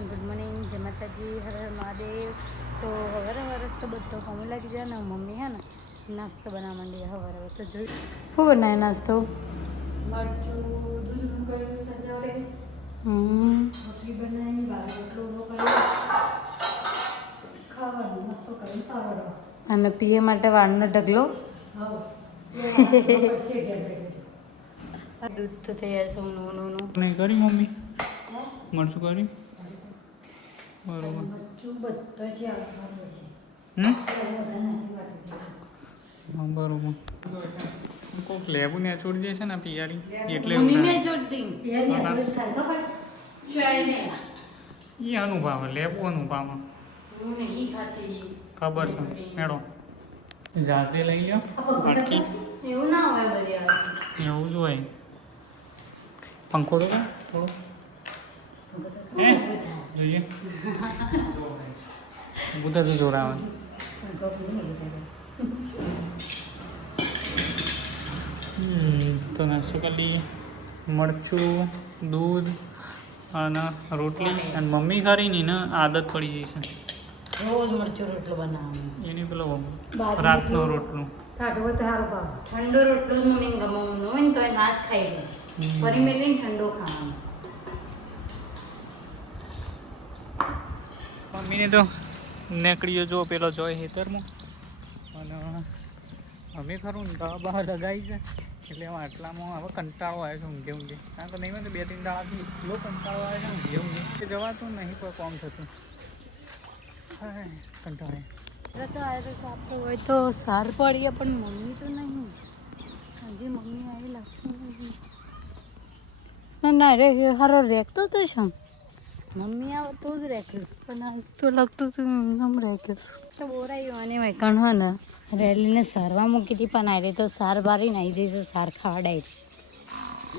Everyone good morning જય માતાજી હર હર મહાદેવ. તો હવારે તો બધો કામ લાગી જાય ને મમ્મી હે ને નાસ્તો બનાવવા માંડી હવારે તો જોઈ શું બનાવે નાસ્તો મરચું દૂધ મૂકેલું સજાવડે રોટલી બનાવીને બાર રોટલો ખાવાનું નાસ્તો કરીને ખાવાનો અને પીએ માટે વાળનો ઢગલો દૂધ તો તૈયાર છે નું નહીં કરી મમ્મી મરચું કરી બરોબર મરચું બધો જ બરોબર કોઈક લેબુ ને છોડી દે છે ને પિયારી એટલે એ અનુભાવે લેબુ અનુભાવે ખબર છે મેળો જાતે લઈ લો આટકી એવું ના હોય બધી એવું જ હોય પંખો તો થોડો હે જોઈએ બધા તો જોરાવે તો નાસ્તો કરી લઈએ મરચું દૂધ અને રોટલી અને મમ્મી ખરી ની ને આદત પડી જઈ છે રોજ મરચું રોટલો બનાવવાનો એની પેલો રાતનો રોટલો ઠંડો રોટલો જ મમ્મી ગમવાનું હોય ને તો એ નાશ ખાઈ લે ફરી મેં લઈને ઠંડો ખાવાનો મમ્મીને તો નેકડીઓ જો પેલો જોઈ હેતરમાં અને અમે ખરું ને દવા બહાર લગાવી છે એટલે એમાં આટલામાં હવે કંટાળો આવે છે ઊંઘે કારણ કે નહીં તો 2-3 દાડાથી એટલો કંટાળો આવે છે ઊંઘે જવાતું નહીં કોઈ કામ થતું કંટાળે હોય તો સાર પડીએ પણ મમ્મી તો નહીં હજી મમ્મી આવી લાગતું નથી ના રે હારો રેખતો તો છે મમ્મી આવે તો જ રેખીશ પણ આજ તો લાગતું હતું એમ રેખીશ તો બોરાયું અને વૈકણ હોય ને રેલીને સારવા મૂકી હતી પણ આવી તો સાર બારી નાઈ જઈશ સાર ખાવડાય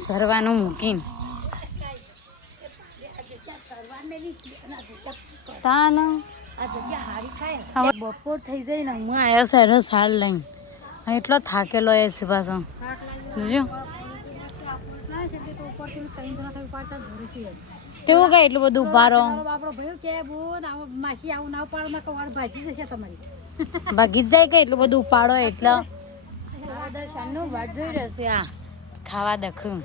સરવાનું મૂકીને તાન હવે બપોર થઈ જાય ને હું આવ્યો સારો સાર લઈને એટલો થાકેલો એ છે પાછો જો કેવું કઈ એટલું બધું ઉભારો ભાગી જ જાય કે એટલું બધું ઉપાડો એટલે દર્શનનું વાટ જોઈ રહેશે આ ખાવા દખું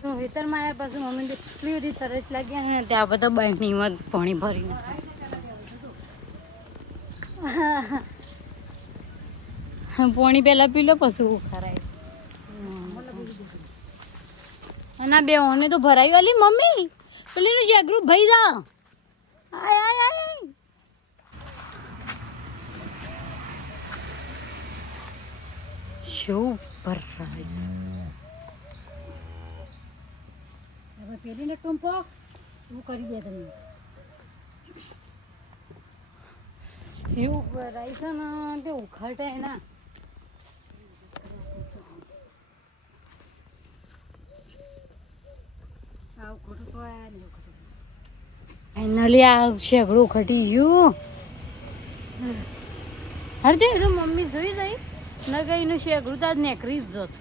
તો હેતરમાં આવ્યા પાછું મમ્મીને એટલી બધી તરસ લાગી ને ત્યાં બધા બાઈકની પાણી ભરીને પાણી પહેલા પી લો પછી ખરાય અને બે ઓને તો ભરાઈ વાલી મમ્મી પેલીનું જાગૃત ભાઈ જા આય આય આય સુપર રાઈસ હવે પેલીને ટોમ્પો શું કરી દે તમે એવું રાઈસ ને તે ઉખાડે એના ફાઇનલી આ શેગડું ખટી ગયું હરતે તો મમ્મી જોઈ જાય ન ગઈનું શેગડું તો જ નેકરી જ જોત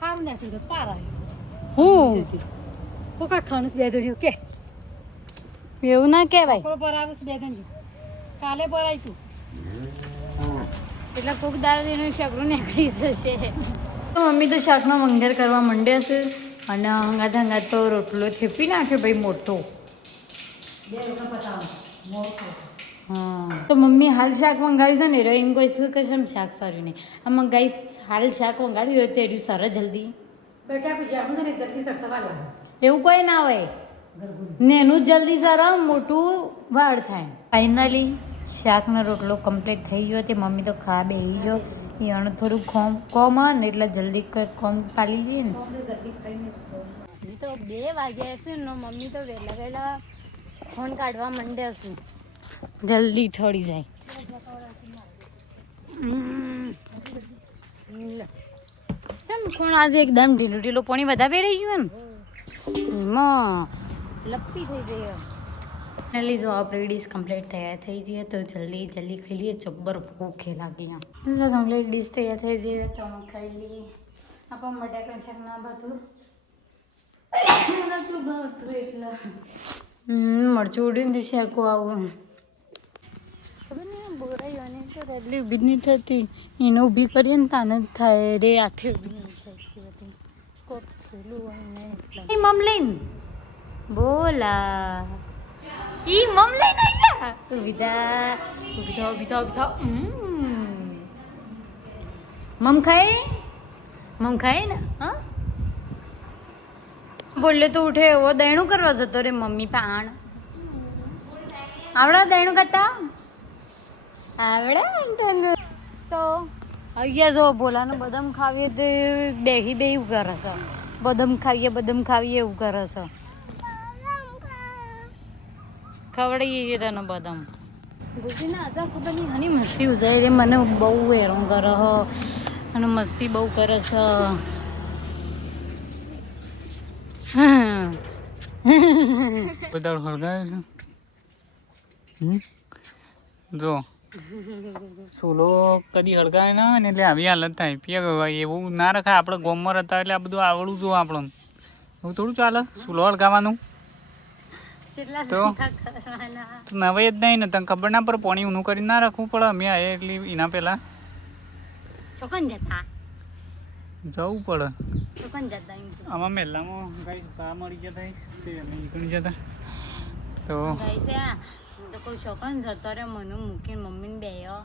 સારું નેકરી જોત પાર હું કોકા ખાનું બે ધડ્યું કે એવું ના કહેવાય પર આવીશ બે ધડ્યું કાલે પર આવી તું એટલે કોક દારૂ એનું શેગડું નેકરી જશે તો મમ્મી તો શાકનો મંગર કરવા માંડ્યા છે અને હંગાત હંગાત તો રોટલો થેપી નાખ્યો ભાઈ મોટો હા તો મમ્મી હાલ શાક મંગાવ્યું છે ને રે એમ કોઈ શું કશે શાક સારું નહીં આ મંગાવી હાલ શાક મંગાવ્યું હોય તો એનું સારા જલ્દી એવું કોઈ ના હોય ને એનું જલ્દી સારા મોટું વાળ થાય ફાઇનલી શાકનો રોટલો કમ્પ્લીટ થઈ ગયો તે મમ્મી તો ખા બેસી ગયો એનું થોડું કોમ હોય ને એટલે જલ્દી કોઈ કોમ પાલી જઈએ ને તો 2 વાગ્યા હશે ને મમ્મી તો વહેલા ફોન કાઢવા માંડે હશે જલ્દી ઠળી જાય ચમ કોણ આજે એકદમ ઢીલું પાણી બધા વેરાઈ ગયું ને એમાં લપટી થઈ ગઈ ફાઇનલી જો આપણી ડીશ કમ્પ્લીટ તૈયાર થઈ જઈએ તો જલ્દી ખાઈ લઈએ જબ્બર ભૂખે લાગી જો કમ્પ્લીટ ડીશ તૈયાર થઈ જઈએ તો ખાઈ લઈએ આપણા બટાકા શાક ના બધું નથી ભાવતું એટલે મરચું ઉડીને શેકો આવું ખબર નહીં બોરાઈ અને તો રેડલી ઊભી જ નહીં થતી એને ઊભી કરીએ ને તાને જ થાય રે આથી ઊભી નહીં થતી હતી કોક ખેલું હોય ને એટલે મમલીન બોલા ઈ મમલીન આયા ઊભી થા મમ ખાય ને હા બોલ્યો તો ઉઠે એવો દયણું કરવા જતો રે મમ્મી પાણ આવડે દયણું કરતા આવડે તને તો અહીંયા જો બોલાનું બદામ ખાવીએ તો બેહી એવું કરે છે બદામ ખાવીએ એવું કરે છે ખવડાવીએ છીએ તને બદામ ગુજીને આજા ખબર નહીં ઘણી મસ્તી ઉજાય રે મને બહુ હેરાન કરે હ અને મસ્તી બહુ કરે છે બધા હળગાય છે જો ચૂલો કદી હળગાય ના હોય ને એટલે આવી હાલત થાય પીએ એવું ના રખાય આપણે ગોમમાં હતા એટલે આ બધું આવડવું જો આપણને એવું થોડું ચાલે ચૂલો હળગાવાનું તો નવાઈ જ નહીં ને તને ખબર ના પડે પાણી ઊનું કરીને ના રાખવું પડે અમે આવીએ એટલે એના પહેલા જવું પડે આમાં મેલામાં ગાઈસ ભા મળી જતા તે અમે નીકળી જતા તો કોઈ છોકન જતો રે મને મૂકીને મમ્મીને બેયો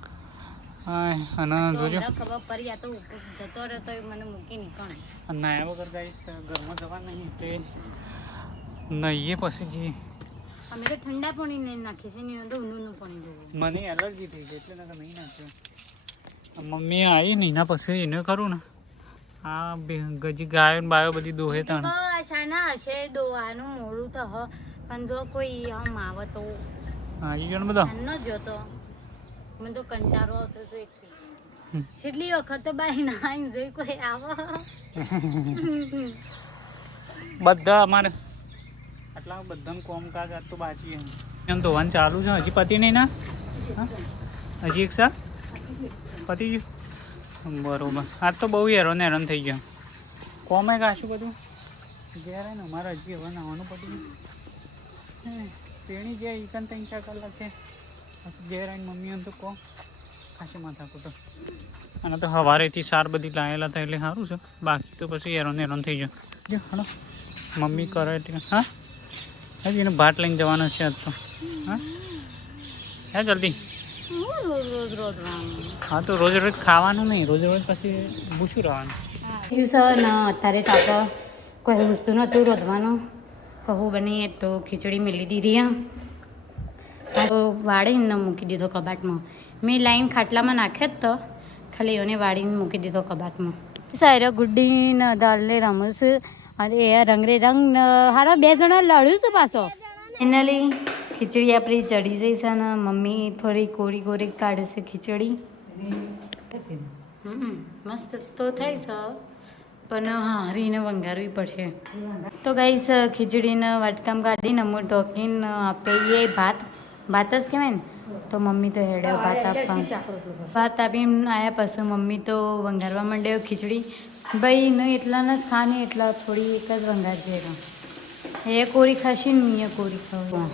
હા અને જોજો ખબર પડી આ તો જતો રહે તો મને મૂકી નીકળે નાયા વગર ગાઈસ ઘરમાં જવા નહીં તે નહીએ પછી જઈએ અમે તો ઠંડા પાણી નહીં નાખીએ છીએ નહીં તો ઊંધું પાણી જોવું મને એલર્જી થઈ ગઈ એટલે નકર નહીં નાખ્યો મમ્મી આવી ને એના પછી એને કરું ને આ ગજી ગાયો ને બાયો બધી દોહે તાણ અચાના હશે દોવાનું મોડું તો હ પણ જો કોઈ આમ આવે તો આવી ગયો ને બધો ન જોતો મને તો કંટાળો આવતો તો એટલી કેટલી વખત તો બાઈ ના જોઈ કોઈ આવો બધા અમારે આટલા બધાને કોમકાજ આજ તો બાકી એમ ધોવાનું ચાલુ છે હજી પતિ નહીં ના હજી એક સા પતી ગયું બરોબર આજ તો બહુ હેરાન થઈ ગયો કોમે કાશું બધું ઘેર ને અમારે હજી હવે નાવાનું પતી ગયું તેણી જે એકન 3-4 કલાક છે ઘેર આવીને મમ્મી એમ તો કહો ખાસી માથા કૂટો અને તો સવારેથી સાર બધી લાયેલા હતા એટલે સારું છે બાકી તો પછી હેરાન થઈ ગયો જો હલો મમ્મી કરે એટલે હા હજી એને ભાત લઈને જવાનો છે આજ તો હા હે જલ્દી હા તો રોજ ખાવાનું નહીં રોજ પછી ભૂસું રહેવાનું અત્યારે તો આપણે કોઈ વસ્તુ નહોતું રોધવાનું કહું બની તો ખીચડી મેલી દીધી વાળીને મૂકી દીધો કબાટમાં મેં લાઈન ખાટલામાં નાખ્યો જ તો ખાલી એને વાળીને મૂકી દીધો કબાટમાં સાયરા ગુડ્ડીને દાલને રમસ અને એ રંગરે રંગ હારો 2 જણા લડ્યું છે પાછો એના લઈ ખીચડી આપણી ચડી જઈ છે ને મમ્મી થોડી કોરી કાઢે છે ખીચડી મસ્ત તો થાય છે પણ હા હરીને વંગારવી પડશે તો ગાઈસ ખીચડીને વાટકામ કાઢીને અમુક ઢોકીને આપીએ ભાત જ કહેવાય ને તો મમ્મી તો હેડે ભાત આપીને આવ્યા પછી મમ્મી તો વંગારવા માંડ્યો ખીચડી ભાઈ ન એટલાના જ ખાને એટલા થોડી એક જ વંગારજે એ કોરી ખાશી ને મેં કોરી ખાવું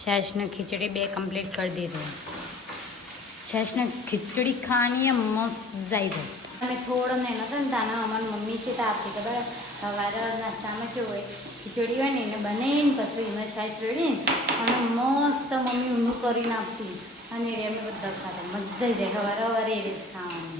છાશને ખીચડી 2 કમ્પ્લીટ કરી દીધો છાશને ખીચડી ખાવાની મસ્ત જાય છે અમે થોડો મહેનત ને તાને અમારી મમ્મી છે તો આપી ખબર સવારે નાસ્તામાં કેવું હોય ખીચડી હોય ને એને બનાવીને પછી એમાં છાશ વેળીને અને મસ્ત મમ્મી ઊંધું કરીને આપતી અને એ અમે બધા ખાતા મજા જાય સવારે એ રીતે ખાવાની